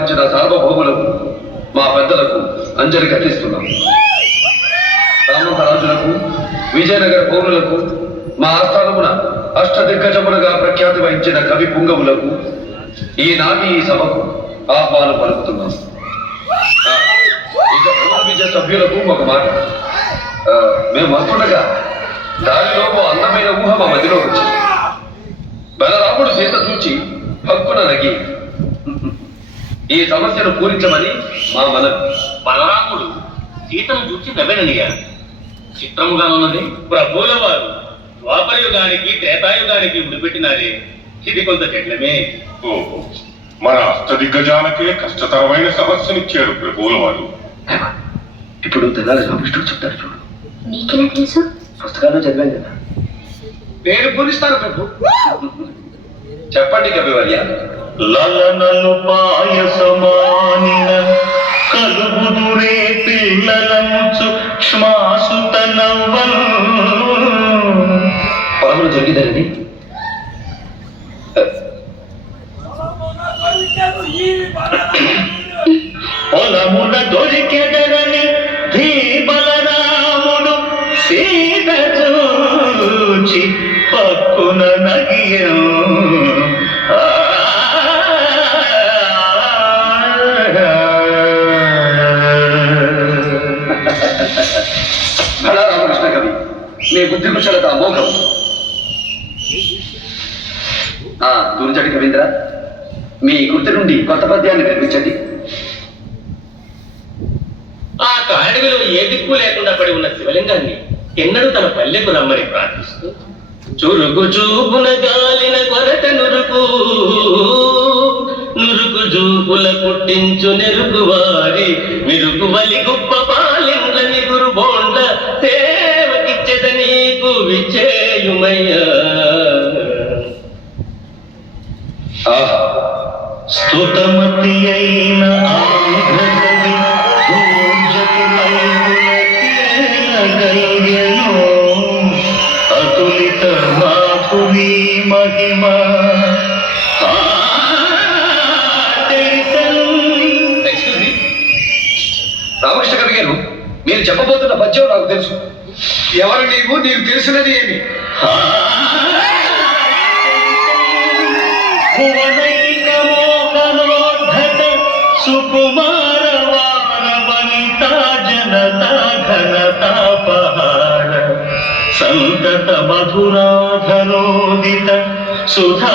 పరిపాలించిన సార్వభౌములకు మా పెద్దలకు అంజలి ఘటిస్తున్నాం. రామరాజులకు విజయనగర పౌరులకు మా ఆస్థానమున అష్టదిగ్గజములుగా ప్రఖ్యాతి వహించిన కవి పుంగవులకు ఈనాటి ఈ సభకు ఆహ్వానం పలుకుతున్నాం. ఇక విద్య సభ్యులకు ఒక మాట. మేము వస్తుండగా దానిలో ఓ అందమైన ఊహ మా మధ్యలో వచ్చింది. బలరాముడు సీత చూచి హక్కున నగి ఈ సమస్యను పూరించమని మా మనవి. బలరాముడు సీతను చూచి నవ్వెననిగా చిత్రముగానున్నది. ప్రభువుల వారు ద్వాపరయుగానికి త్రేతాయుగానికి ముడిపెట్టినారే, ఇది కొంత చెట్లమే. ఓహో, మన అష్టదిగ్గజాలకే కష్టతరమైన సమస్యనిచ్చారు ప్రభువుల వారు. ఇప్పుడు తెల్లాలి రామకృష్ణుడు చెప్తారు చూడు. నీకెలా తెలుసు? పుస్తకాల్లో చదివాను కదా. నేను పూరిస్తాను ప్రభు. చెప్పండి కవివర్య. లలనలు పాయసమానిన కలుగుదురే పిల్లలంచు శ్మాసుతనవల్. పొలములు దొరికిదరండి. పొలముల దొరికెదరని బలరాముడు సీత చూచి పక్కున నగియం. రామకృష్ణ కవి, మీ బుద్ధి కుశలత అమోఘం. దూరించండి కవీంద్ర, మీ కృతి నుండి కొత్త పద్యాన్ని నిర్మించండి. ఆ కాడివిలో ఏ దిక్కు లేకుండా పడి ఉన్న శివలింగాన్ని ఎన్నడూ తన పల్లెకు రమ్మని ప్రార్థిస్తూ చురుకు చూపున గాలిన కొరత నురుకు నురుకు జూపుల పుట్టించు నెరుకు వారి మిరుకు వలి గుప్ప పాలిండ్ల నిగురు బోండ సేవకిచ్చెద నీకు విచ్చేయుమయ్యా. స్తుతమతి అయిన ఆంధ్రకవి అతులిత మాధుని మహిమ. రామకృష్ణ కవి గారు, మీరు చెప్పబోతున్న పద్యం నాకు తెలుసు. ఎవరు నీవు, నీకు తెలిసినది ఏమి? సుకుమార వార వనిత జనత ఘనతాపహార సంతత మధురాధనోదిత సుధా